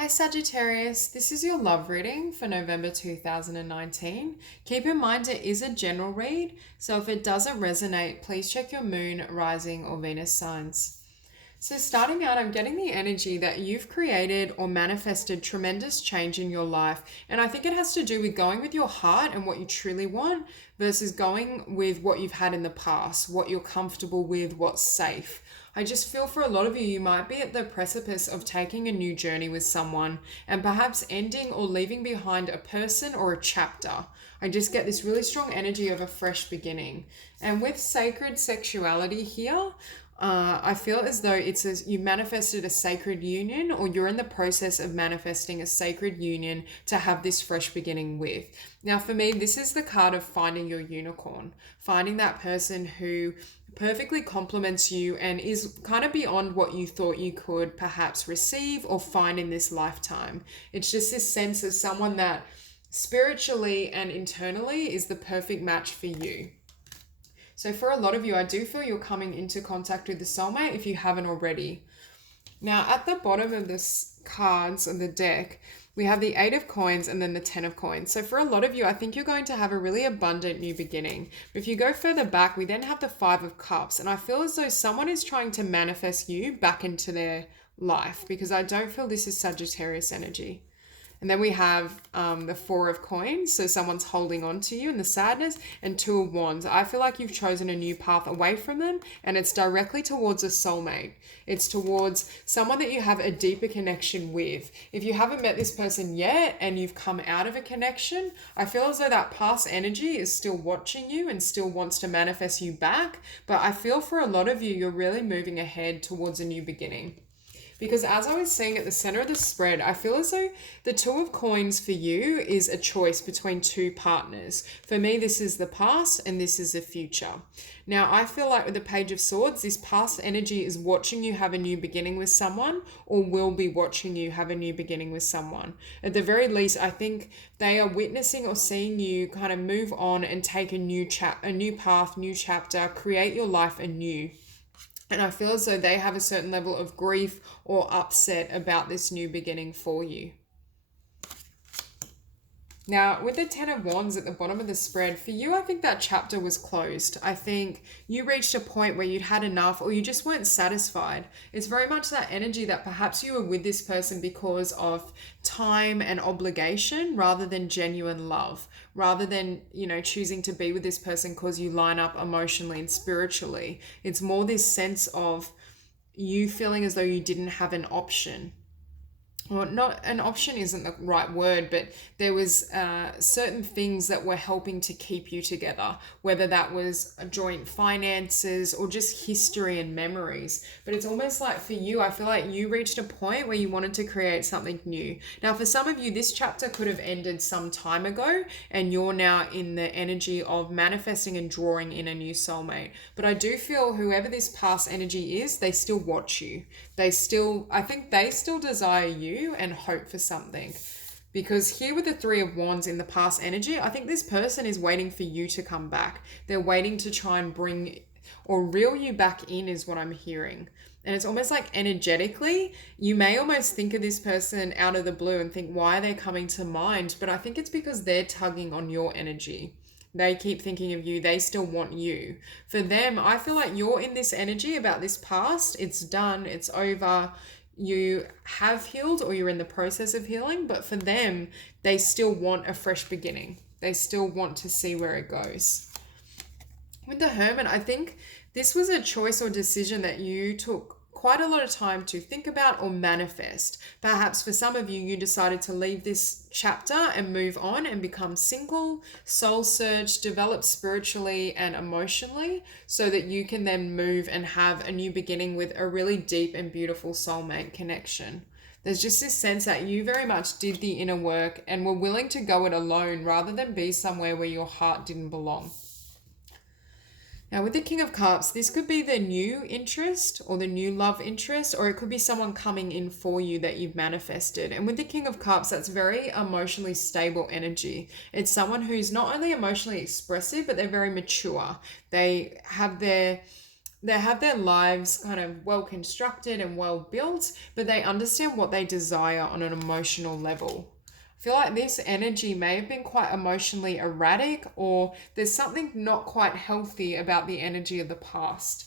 Hi Sagittarius, this is your love reading for November 2019. Keep in mind it is a general read, so if it doesn't resonate, please check your moon, rising, or Venus signs. So, starting out, I'm getting the energy that you've created or manifested tremendous change in your life. And I think it has to do with going with your heart and what you truly want versus going with what you've had in the past, what you're comfortable with, what's safe. I just feel for a lot of you, you might be at the precipice of taking a new journey with someone and perhaps ending or leaving behind a person or a chapter. I just get this really strong energy of a fresh beginning. And with sacred sexuality here, I feel as though you manifested a sacred union, or you're in the process of manifesting a sacred union to have this fresh beginning with. Now, for me, this is the card of finding your unicorn, finding that person who perfectly complements you and is kind of beyond what you thought you could perhaps receive or find in this lifetime. It's just this sense of someone that spiritually and internally is the perfect match for you. So for a lot of you, I do feel you're coming into contact with the soulmate if you haven't already. Now, at the bottom of this cards of the deck, we have the 8 of coins and then the 10 of coins. So for a lot of you, I think you're going to have a really abundant new beginning. But if you go further back, we then have the 5 of cups. And I feel as though someone is trying to manifest you back into their life, because I don't feel this is Sagittarius energy. And then we have the 4 of coins, so someone's holding on to you in the sadness, and 2 of wands. I feel like you've chosen a new path away from them, and it's directly towards a soulmate. It's towards someone that you have a deeper connection with. If you haven't met this person yet and you've come out of a connection, I feel as though that past energy is still watching you and still wants to manifest you back. But I feel for a lot of you, you're really moving ahead towards a new beginning. Because as I was saying at the center of the spread, I feel as though the 2 of coins for you is a choice between two partners. For me, this is the past and this is the future. Now, I feel like with the Page of Swords, this past energy is watching you have a new beginning with someone, or will be watching you have a new beginning with someone. At the very least, I think they are witnessing or seeing you kind of move on and take a new path, new chapter, create your life anew. And I feel as though they have a certain level of grief or upset about this new beginning for you. Now, with the 10 of wands at the bottom of the spread, for you, I think that chapter was closed. I think you reached a point where you'd had enough, or you just weren't satisfied. It's very much that energy that perhaps you were with this person because of time and obligation rather than genuine love, rather than, choosing to be with this person because you line up emotionally and spiritually. It's more this sense of you feeling as though you didn't have an option. Well, not an option isn't the right word, but there was certain things that were helping to keep you together, whether that was joint finances or just history and memories. But it's almost like for you, I feel like you reached a point where you wanted to create something new. Now, for some of you, this chapter could have ended some time ago, and you're now in the energy of manifesting and drawing in a new soulmate. But I do feel whoever this past energy is, they still watch you. I think they still desire you and hope for something. Because here with the 3 of wands in the past energy, I think this person is waiting for you to come back. They're waiting to try and bring or reel you back in, is what I'm hearing. And it's almost like energetically, you may almost think of this person out of the blue and think, why are they coming to mind? But I think it's because they're tugging on your energy. They keep thinking of you. They still want you. For them, I feel like you're in this energy about this past. It's done. It's over. You have healed, or you're in the process of healing. But for them, they still want a fresh beginning. They still want to see where it goes. With the Hermit, I think this was a choice or decision that you took quite a lot of time to think about or manifest. Perhaps for some of you, you decided to leave this chapter and move on and become single, soul search, develop spiritually and emotionally, so that you can then move and have a new beginning with a really deep and beautiful soulmate connection. There's just this sense that you very much did the inner work and were willing to go it alone rather than be somewhere where your heart didn't belong. Now, with the King of Cups, this could be the new interest or the new love interest, or it could be someone coming in for you that you've manifested. And with the King of Cups, that's very emotionally stable energy. It's someone who's not only emotionally expressive, but they're very mature. They have their they have their lives kind of well constructed and well built, but they understand what they desire on an emotional level. I feel like this energy may have been quite emotionally erratic, or there's something not quite healthy about the energy of the past.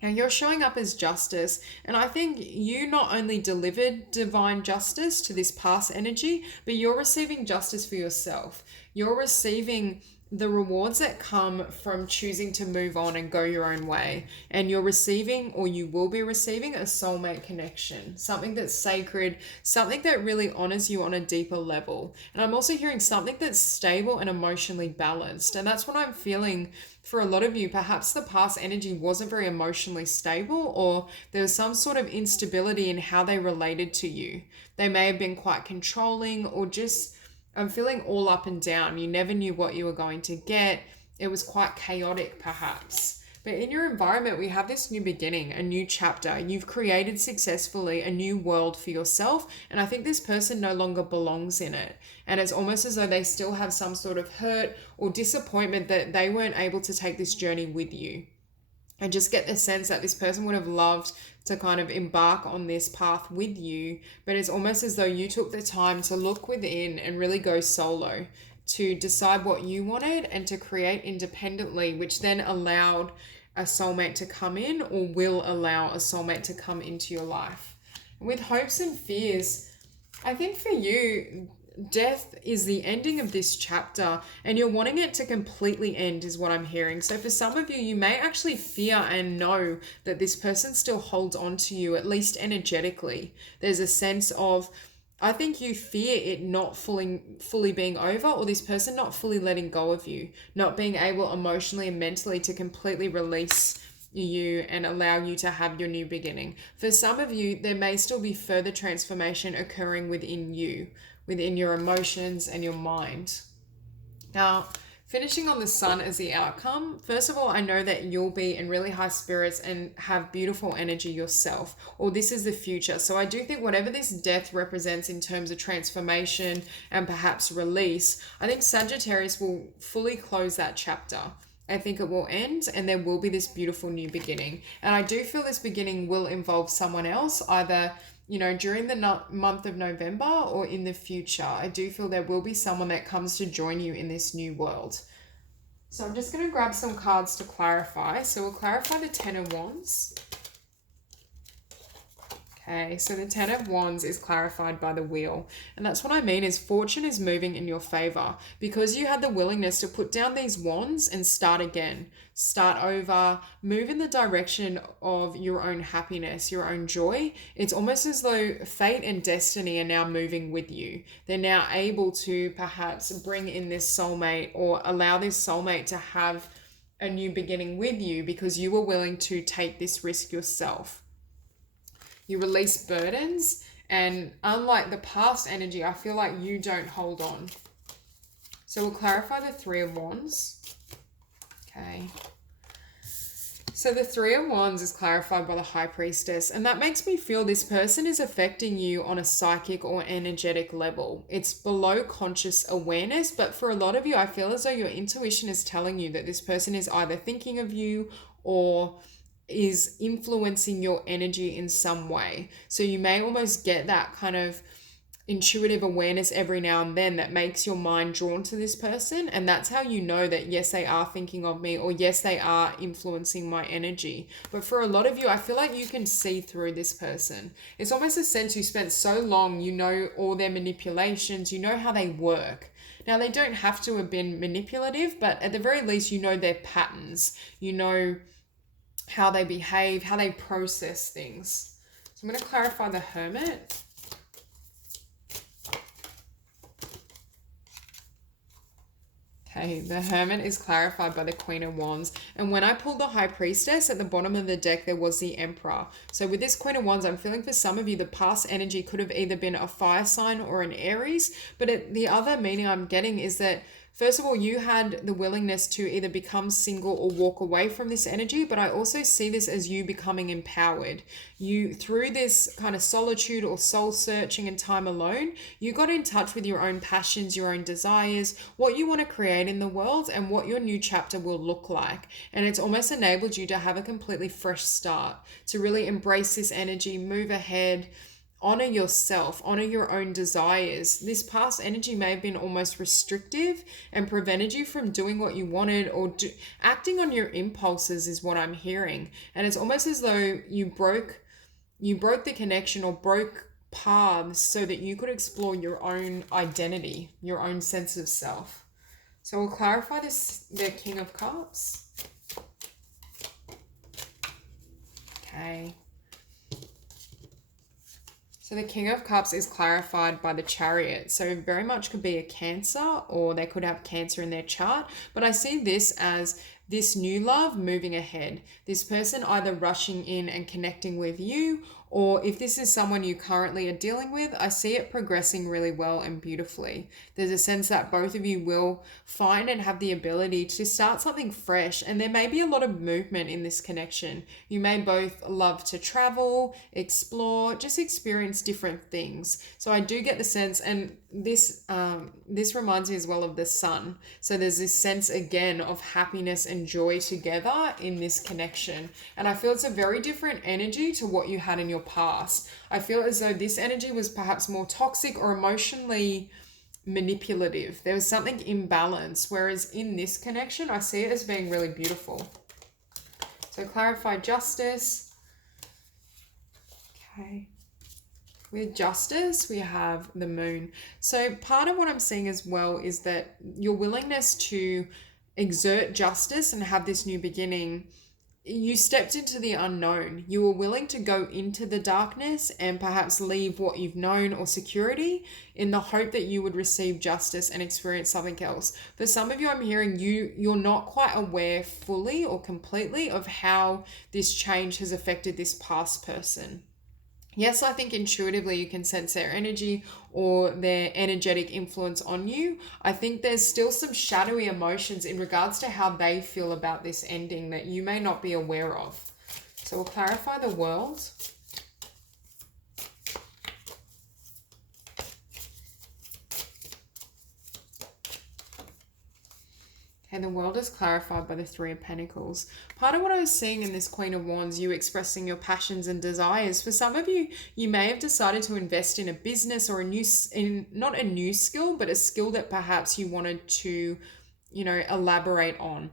And you're showing up as justice. And I think you not only delivered divine justice to this past energy, but you're receiving justice for yourself. You're receiving the rewards that come from choosing to move on and go your own way. And you're receiving, or you will be receiving, a soulmate connection, something that's sacred, something that really honors you on a deeper level. And I'm also hearing something that's stable and emotionally balanced. And that's what I'm feeling for a lot of you. Perhaps the past energy wasn't very emotionally stable, or there was some sort of instability in how they related to you. They may have been quite controlling, or just, I'm feeling all up and down. You never knew what you were going to get. It was quite chaotic, perhaps. But in your environment, we have this new beginning, a new chapter. You've created successfully a new world for yourself. And I think this person no longer belongs in it. And it's almost as though they still have some sort of hurt or disappointment that they weren't able to take this journey with you. I just get the sense that this person would have loved to kind of embark on this path with you, but it's almost as though you took the time to look within and really go solo, to decide what you wanted and to create independently, which then allowed a soulmate to come in, or will allow a soulmate to come into your life. With hopes and fears, I think for you, death is the ending of this chapter, and you're wanting it to completely end, is what I'm hearing. So for some of you, you may actually fear and know that this person still holds on to you, at least energetically. There's a sense of, I think you fear it not fully being over, or this person not fully letting go of you, not being able emotionally and mentally to completely release you and allow you to have your new beginning. For some of you, there may still be further transformation occurring within you, within your emotions and your mind. Now, finishing on the sun as the outcome, first of all, I know that you'll be in really high spirits and have beautiful energy yourself, or this is the future. So I do think whatever this death represents in terms of transformation and perhaps release, I think Sagittarius will fully close that chapter. I think it will end, and there will be this beautiful new beginning. And I do feel this beginning will involve someone else, either during the month of November or in the future. I do feel there will be someone that comes to join you in this new world. So I'm just going to grab some cards to clarify. So we'll clarify the Ten of Wands. Okay, so the Ten of Wands is clarified by the Wheel. And that's what I mean is fortune is moving in your favor because you had the willingness to put down these wands and start again. Start over, move in the direction of your own happiness, your own joy. It's almost as though fate and destiny are now moving with you. They're now able to perhaps bring in this soulmate, or allow this soulmate to have a new beginning with you because you were willing to take this risk yourself. You release burdens, and unlike the past energy, I feel like you don't hold on. So we'll clarify the Three of Wands. Okay. So the Three of Wands is clarified by the High Priestess, and that makes me feel this person is affecting you on a psychic or energetic level. It's below conscious awareness, but for a lot of you, I feel as though your intuition is telling you that this person is either thinking of you or is influencing your energy in some way. So you may almost get that kind of intuitive awareness every now and then that makes your mind drawn to this person, and that's how you know that yes, they are thinking of me, or yes, they are influencing my energy. But for a lot of you, I feel like you can see through this person. It's almost a sense you spent so long, you know all their manipulations, you know how they work. Now, they don't have to have been manipulative, but at the very least, you know their patterns, you know how they behave, how they process things. So I'm going to clarify the Hermit. Okay, the Hermit is clarified by the Queen of Wands. And when I pulled the High Priestess, at the bottom of the deck, there was the Emperor. So with this Queen of Wands, I'm feeling for some of you, the past energy could have either been a fire sign or an Aries. But the other meaning I'm getting is that first of all, you had the willingness to either become single or walk away from this energy, but I also see this as you becoming empowered. You, through this kind of solitude or soul searching and time alone, you got in touch with your own passions, your own desires, what you want to create in the world, and what your new chapter will look like. And it's almost enabled you to have a completely fresh start, to really embrace this energy, move ahead, honor yourself, honor your own desires. This past energy may have been almost restrictive and prevented you from doing what you wanted, or acting on your impulses is what I'm hearing. And it's almost as though you broke the connection or broke paths so that you could explore your own identity, your own sense of self. So we'll clarify this, the King of Cups. Okay. So the King of Cups is clarified by the Chariot. So very much could be a Cancer, or they could have Cancer in their chart. But I see this as this new love moving ahead. This person either rushing in and connecting with you, or if this is someone you currently are dealing with, I see it progressing really well and beautifully. There's a sense that both of you will find and have the ability to start something fresh, and there may be a lot of movement in this connection. You may both love to travel, explore, just experience different things. So I do get the sense, and this reminds me as well of the sun. So there's this sense again of happiness and joy together in this connection. And I feel it's a very different energy to what you had in your past. I feel as though this energy was perhaps more toxic or emotionally manipulative. There was something imbalanced, whereas in this connection, I see it as being really beautiful. So clarify justice. Okay. With justice, we have the moon. So part of what I'm seeing as well is that your willingness to exert justice and have this new beginning, you stepped into the unknown. You were willing to go into the darkness and perhaps leave what you've known or security in the hope that you would receive justice and experience something else. For some of you, I'm hearing you're not quite aware fully or completely of how this change has affected this past person. Yes, I think intuitively you can sense their energy or their energetic influence on you. I think there's still some shadowy emotions in regards to how they feel about this ending that you may not be aware of. So we'll clarify the world. And the world is clarified by the Three of Pentacles. Part of what I was seeing in this Queen of Wands, you expressing your passions and desires. For some of you, you may have decided to invest in a business or not a new skill, but a skill that perhaps you wanted to, elaborate on.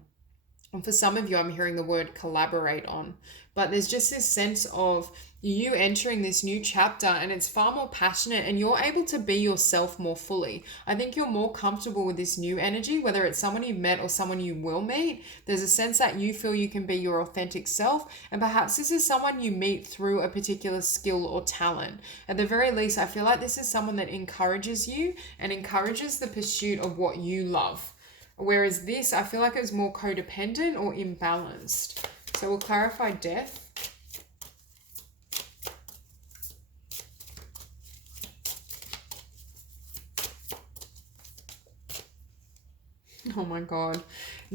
And for some of you, I'm hearing the word collaborate on. But there's just this sense of you entering this new chapter, and it's far more passionate, and you're able to be yourself more fully. I think you're more comfortable with this new energy, whether it's someone you've met or someone you will meet. There's a sense that you feel you can be your authentic self, and perhaps this is someone you meet through a particular skill or talent. At the very least, I feel like this is someone that encourages you and encourages the pursuit of what you love. Whereas this, I feel like it was more codependent or imbalanced. So we'll clarify death. Oh my God.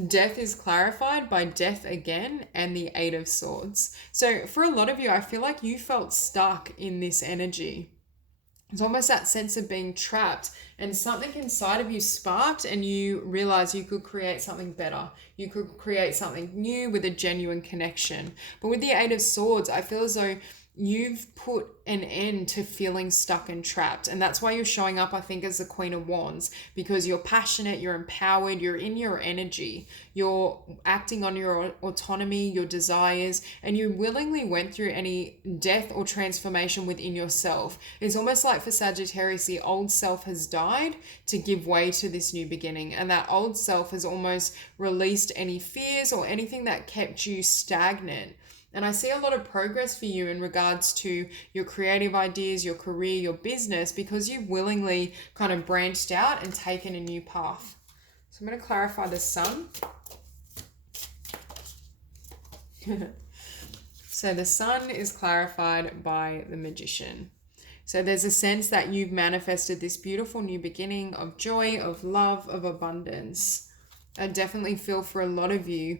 Death is clarified by death again and the Eight of Swords. So for a lot of you, I feel like you felt stuck in this energy. It's almost that sense of being trapped, and something inside of you sparked and you realized you could create something better. You could create something new with a genuine connection. But with the Eight of Swords, I feel as though you've put an end to feeling stuck and trapped. And that's why you're showing up, I think, as the Queen of Wands, because you're passionate, you're empowered, you're in your energy, you're acting on your autonomy, your desires, and you willingly went through any death or transformation within yourself. It's almost like for Sagittarius, the old self has died to give way to this new beginning. And that old self has almost released any fears or anything that kept you stagnant. And I see a lot of progress for you in regards to your creative ideas, your career, your business, because you've willingly kind of branched out and taken a new path. So I'm going to clarify the Sun. So the Sun is clarified by the Magician. So there's a sense that you've manifested this beautiful new beginning of joy, of love, of abundance. I definitely feel for a lot of you,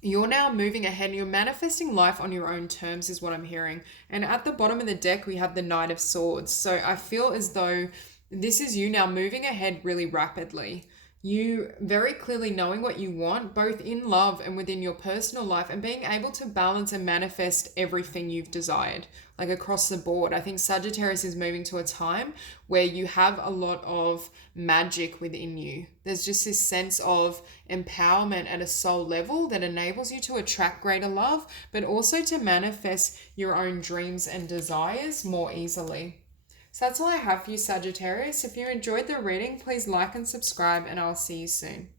you're now moving ahead and you're manifesting life on your own terms, is what I'm hearing. And at the bottom of the deck, we have the Knight of Swords. So I feel as though this is you now moving ahead really rapidly. You very clearly knowing what you want, both in love and within your personal life, and being able to balance and manifest everything you've desired, like across the board. I think Sagittarius is moving to a time where you have a lot of magic within you. There's just this sense of empowerment at a soul level that enables you to attract greater love, but also to manifest your own dreams and desires more easily. So that's all I have for you, Sagittarius. If you enjoyed the reading, please like and subscribe, and I'll see you soon.